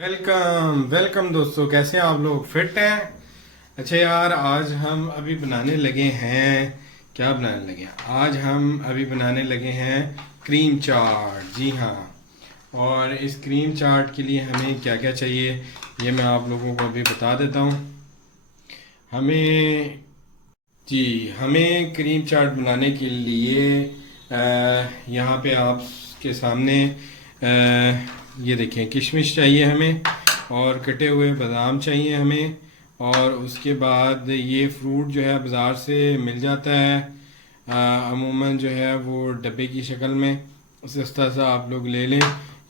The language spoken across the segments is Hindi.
वेलकम वेलकम दोस्तों, कैसे हैं आप लोग? फिट हैं? अच्छा यार, आज हम अभी बनाने लगे हैं। क्या बनाने लगे हैं? आज हम अभी बनाने लगे हैं क्रीम चाट। जी हाँ। और इस क्रीम चाट के लिए हमें क्या क्या चाहिए, ये मैं आप लोगों को अभी बता देता हूँ। हमें जी हमें क्रीम चाट बनाने के लिए यहाँ पे आपके सामने ये देखें, किशमिश चाहिए हमें, और कटे हुए बादाम चाहिए हमें। और उसके बाद ये फ्रूट जो है बाज़ार से मिल जाता है, अमूमन जो है वो डब्बे की शक्ल में, सस्ता सा आप लोग ले लें।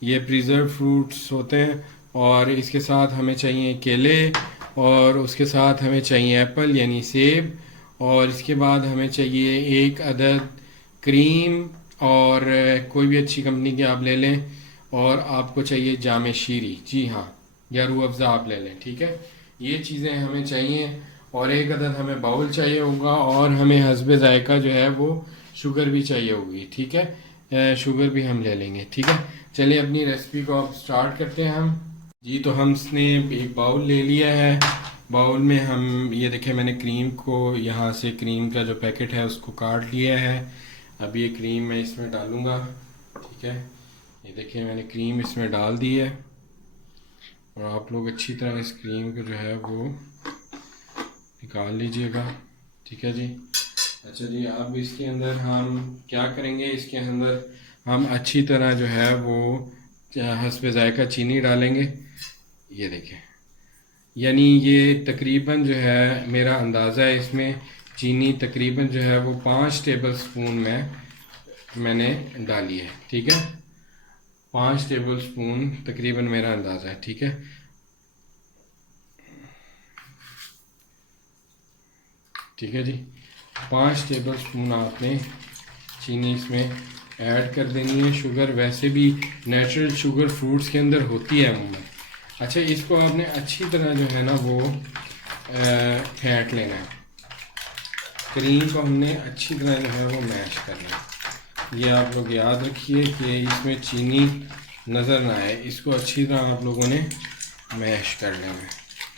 ये प्रिजर्व फ्रूट्स होते हैं। और इसके साथ हमें चाहिए केले, और उसके साथ हमें चाहिए एप्पल यानी सेब, और इसके बाद हमें चाहिए एक अदद क्रीम, और कोई भी अच्छी कंपनी की आप ले लें। और आपको चाहिए जामे शीरी, जी हाँ, या रूह अफ़ज़ा आप ले लें, ठीक है। ये चीज़ें हमें चाहिए। और एक अदद हमें बाउल चाहिए होगा, और हमें हस्बे ज़ायक़ा जो है वो शुगर भी चाहिए होगी, ठीक है। शुगर भी हम ले लेंगे, ठीक है। चलिए अपनी रेसिपी को अब स्टार्ट करते हैं हम। जी, तो हमने एक बाउल ले लिया है। बाउल में हम ये देखें, मैंने क्रीम को यहाँ से, क्रीम का जो पैकेट है उसको काट लिया है। अब ये क्रीम मैं इसमें डालूँगा, ठीक है। ये देखिए, मैंने क्रीम इसमें डाल दी है। और आप लोग अच्छी तरह इस क्रीम को जो है वो निकाल लीजिएगा, ठीक है जी। अच्छा जी, अब इसके अंदर हम क्या करेंगे, इसके अंदर हम अच्छी तरह जो है वो हस्बे ज़ायक़ा चीनी डालेंगे। ये देखें, यानी ये तकरीबन जो है, मेरा अंदाज़ा है इसमें चीनी तकरीबन जो है वो 5 टेबल स्पून में मैंने डाली है, ठीक है। 5 टेबल स्पून तकरीबन मेरा अंदाज़ा है, ठीक है। ठीक है जी, 5 टेबल स्पून आपने चीनी इसमें ऐड कर देनी है। शुगर वैसे भी नेचुरल शुगर फ्रूट्स के अंदर होती है अमूमन। अच्छा, इसको आपने अच्छी तरह जो है ना वो फेंट लेना है। क्रीम को हमने अच्छी तरह जो है वो मैश करना है। ये आप लोग याद रखिए कि इसमें चीनी नज़र ना आए, इसको अच्छी तरह आप लोगों ने मैश कर लेना है,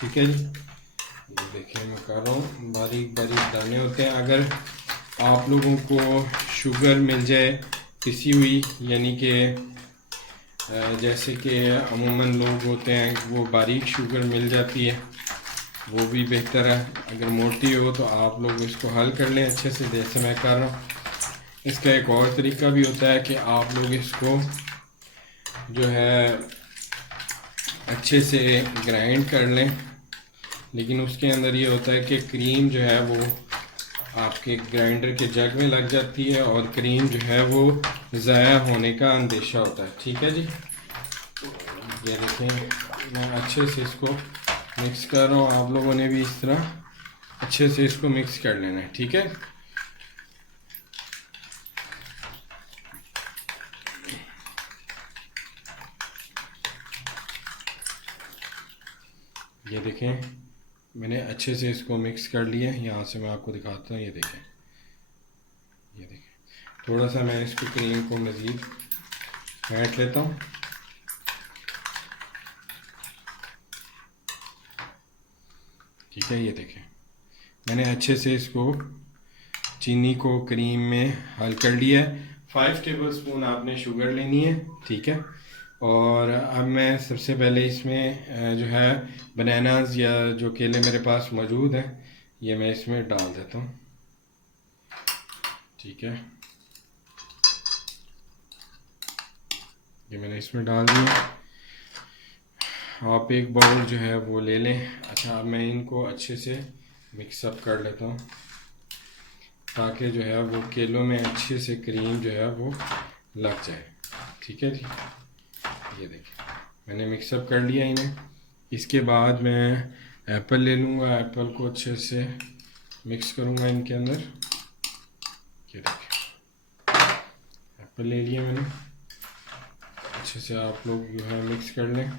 ठीक है जी। ये देखिए, मैं कर रहा हूँ, बारीक बारीक दाने होते हैं। अगर आप लोगों को शुगर मिल जाए पिसी हुई, यानी कि जैसे कि अमूमन लोग होते हैं वो बारीक शुगर मिल जाती है, वो भी बेहतर है। अगर मोटी हो तो आप लोग इसको हल कर लें अच्छे से, जैसे मैं कर रहा हूँ। इसका एक और तरीका भी होता है कि आप लोग इसको जो है अच्छे से ग्राइंड कर लें, लेकिन उसके अंदर ये होता है कि क्रीम जो है वो आपके ग्राइंडर के जग में लग जाती है, और क्रीम जो है वो ज़ाया होने का अंदेशा होता है, ठीक है जी। ये देखें, मैं अच्छे से इसको मिक्स कर रहा हूँ। आप लोगों ने भी इस तरह अच्छे से इसको मिक्स कर लेना है, ठीक है। ये देखें, मैंने अच्छे से इसको मिक्स कर लिया है। यहाँ से मैं आपको दिखाता हूँ, ये देखें, ये देखें। थोड़ा सा मैं इसको क्रीम को मज़ीद फेंट लेता हूँ, ठीक है। ये देखें, मैंने अच्छे से इसको चीनी को क्रीम में हल कर लिया है। 5 टेबल स्पून आपने शुगर लेनी है, ठीक है। और अब मैं सबसे पहले इसमें जो है बनानाज, या जो केले मेरे पास मौजूद हैं, ये मैं इसमें डाल देता हूँ, ठीक है। ये मैंने इसमें डाल दिया। आप एक बाउल जो है वो ले लें। अच्छा, अब मैं इनको अच्छे से मिक्सअप कर लेता हूँ, ताकि जो है वो केलों में अच्छे से क्रीम जो है वो लग जाए, ठीक है जी। ये देखिए, मैंने मिक्सअप कर लिया इन्हें। इसके बाद मैं एप्पल ले लूँगा, एप्पल को अच्छे से मिक्स करूँगा इनके अंदर। ये देखिए, एप्पल ले लिया मैंने, अच्छे से आप लोग जो है मिक्स कर लें,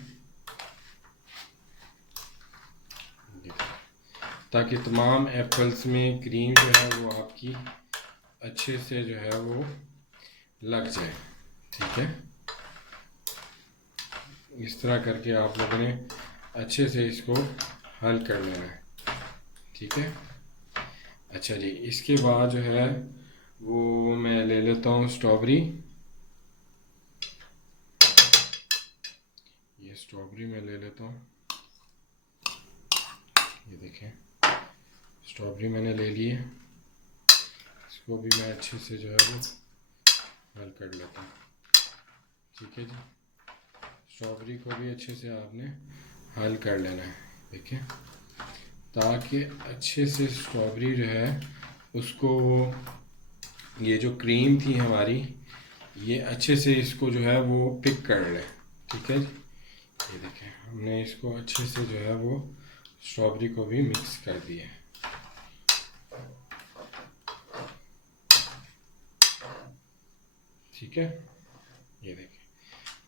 ताकि तमाम एप्पल्स में क्रीम जो है वो आपकी अच्छे से जो है वो लग जाए, ठीक है। इस तरह करके आप लोगों ने अच्छे से इसको हल कर लेना है, ठीक है। अच्छा जी, इसके बाद जो है वो मैं ले लेता हूँ स्ट्रॉबेरी। ये स्ट्रॉबेरी मैं ले लेता हूँ, ये देखें स्ट्रॉबेरी मैंने ले ली है। इसको भी मैं अच्छे से जो है वो हल कर लेता हूँ, ठीक है जी। स्ट्रॉबेरी को भी अच्छे से आपने हल कर लेना है, देखिए, ताकि अच्छे से स्ट्रॉबेरी जो है उसको ये जो क्रीम थी हमारी ये अच्छे से इसको जो है वो पिक कर ले, ठीक है जी। ये देखें हमने इसको अच्छे से जो है वो स्ट्रॉबेरी को भी मिक्स कर दिया है, ठीक है। ये देखें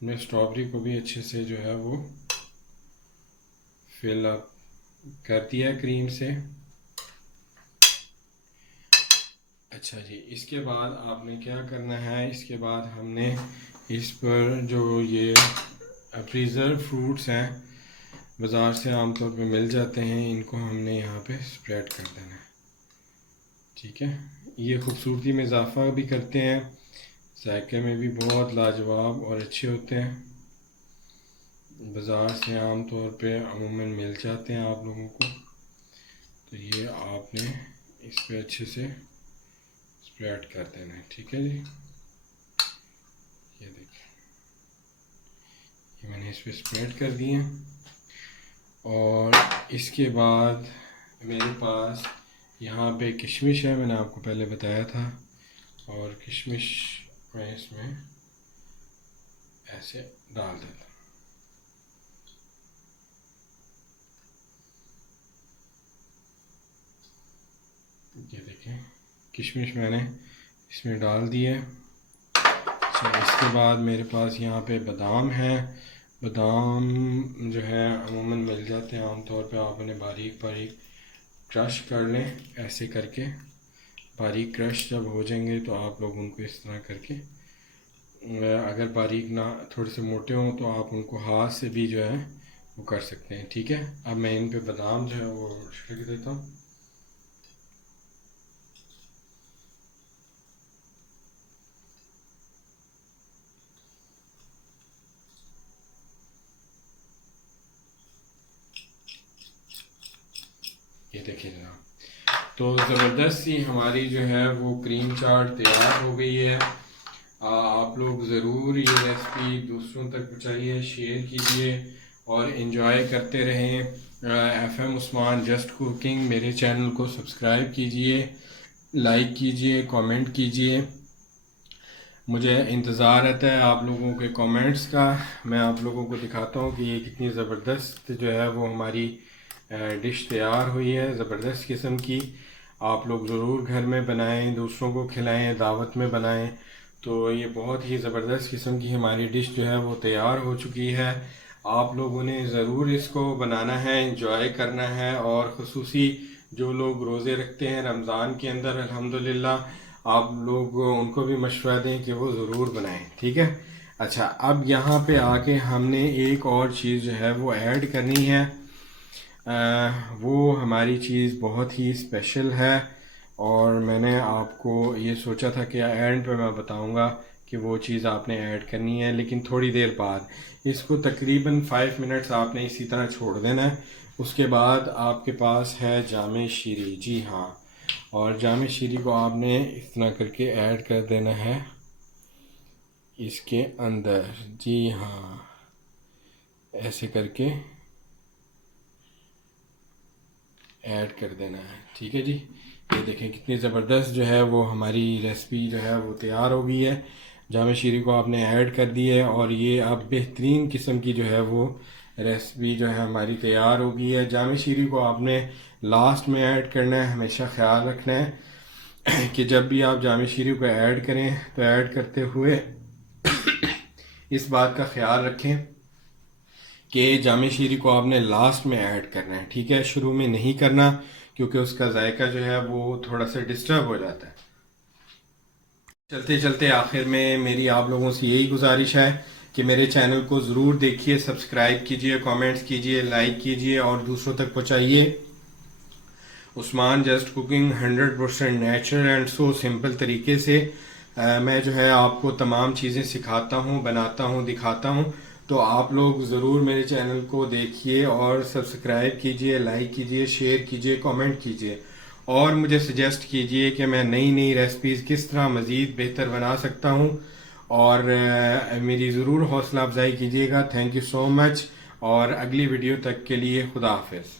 हमने स्ट्रॉबेरी को भी अच्छे से जो है वो फिल अप कर दिया क्रीम से। अच्छा जी, इसके बाद आपने क्या करना है, इसके बाद हमने इस पर जो ये प्रिजर्व फ्रूट्स हैं बाज़ार से आमतौर पे मिल जाते हैं, इनको हमने यहाँ पे स्प्रेड कर देना है, ठीक है। ये खूबसूरती में इजाफा भी करते हैं, जायके में भी बहुत लाजवाब और अच्छे होते हैं। बाज़ार से आम तौर पे अमूमन मिल जाते हैं आप लोगों को, तो ये आपने इस पे अच्छे से स्प्रेड कर देना है, ठीक है जी। ये देखिए ये मैंने इस पे स्प्रेड कर दिए। और इसके बाद मेरे पास यहाँ पे किशमिश है, मैंने आपको पहले बताया था, और किशमिश मैं इसमें ऐसे डाल देता हूँ। ये देखें किशमिश मैंने इसमें डाल दिए। अच्छा, इसके बाद मेरे पास यहाँ पे बादाम है। बादाम जो है अमूमन मिल जाते हैं आमतौर पे, आप उन्हें बारीक बारीक क्रश कर लें, ऐसे करके बारीक क्रश जब हो जाएंगे तो आप लोग उनको इस तरह करके, अगर बारीक ना थोड़े से मोटे हों तो आप उनको हाथ से भी जो है वो कर सकते हैं, ठीक है। अब मैं इन पे बादाम जो है वो छिड़क देता हूँ। ये देखिए जनाब, तो ज़बरदस्त सी हमारी जो है वो क्रीम चाट तैयार हो गई है। आप लोग ज़रूर ये रेसिपी दूसरों तक पहुँचाइए, शेयर कीजिए और इन्जॉय करते रहें। FM उस्मान जस्ट कुकिंग मेरे चैनल को सब्सक्राइब कीजिए, लाइक कीजिए, कमेंट कीजिए। मुझे इंतज़ार रहता है आप लोगों के कमेंट्स का। मैं आप लोगों को दिखाता हूँ कि ये कितनी ज़बरदस्त जो है वो हमारी डिश तैयार हुई है, ज़बरदस्त किस्म की। आप लोग ज़रूर घर में बनाएं, दूसरों को खिलाएं, दावत में बनाएं। तो ये बहुत ही ज़बरदस्त किस्म की हमारी डिश जो है वो तैयार हो चुकी है। आप लोगों ने ज़रूर इसको बनाना है, इंजॉय करना है, और ख़ुसूसी जो लोग रोज़े रखते हैं रमज़ान के अंदर, अल्हम्दुलिल्लाह आप लोग उनको भी मशवरा दें कि वो ज़रूर बनाएं, ठीक है। अच्छा, अब यहाँ पे आके हमने एक और चीज़ जो है वो ऐड करनी है। वो हमारी चीज़ बहुत ही स्पेशल है, और मैंने आपको ये सोचा था कि एंड पे मैं बताऊंगा कि वो चीज़ आपने ऐड करनी है, लेकिन थोड़ी देर बाद। इसको तकरीबन 5 मिनट्स आपने इसी तरह छोड़ देना है। उसके बाद आपके पास है जामे शीरी, जी हाँ, और जामे शीरी को आपने इस तरह करके ऐड कर देना है इसके अंदर, जी हाँ, ऐसे करके ऐड कर देना है, ठीक है जी। ये देखें कितनी ज़बरदस्त जो है वो हमारी रेसिपी जो है वो तैयार हो गई है। जामे शीरी को आपने ऐड कर दी है, और ये अब बेहतरीन किस्म की जो है वो रेसिपी जो है हमारी तैयार हो गई है। जामे शीरी को आपने लास्ट में ऐड करना है, हमेशा ख्याल रखना है कि जब भी आप जामे शीरी को ऐड करें तो ऐड करते हुए इस बात का ख्याल रखें कि जामे शीरी को आपने लास्ट में ऐड करना है, ठीक है, शुरू में नहीं करना, क्योंकि उसका जायका जो है वो थोड़ा सा डिस्टर्ब हो जाता है। चलते चलते आखिर में मेरी आप लोगों से यही गुजारिश है कि मेरे चैनल को ज़रूर देखिए, सब्सक्राइब कीजिए, कमेंट्स कीजिए, लाइक कीजिए और दूसरों तक पहुंचाइए। Usman just cooking 100% natural and so simple तरीके से मैं जो है आपको तमाम चीज़ें सिखाता हूँ, बनाता हूँ, दिखाता हूँ। तो आप लोग ज़रूर मेरे चैनल को देखिए और सब्सक्राइब कीजिए, लाइक कीजिए, शेयर कीजिए, कमेंट कीजिए और मुझे सजेस्ट कीजिए कि मैं नई नई रेसिपीज़ किस तरह मज़ीद बेहतर बना सकता हूँ। और मेरी ज़रूर हौसला अफजाई कीजिएगा। थैंक यू सो मच और अगली वीडियो तक के लिए खुदा हाफिज़।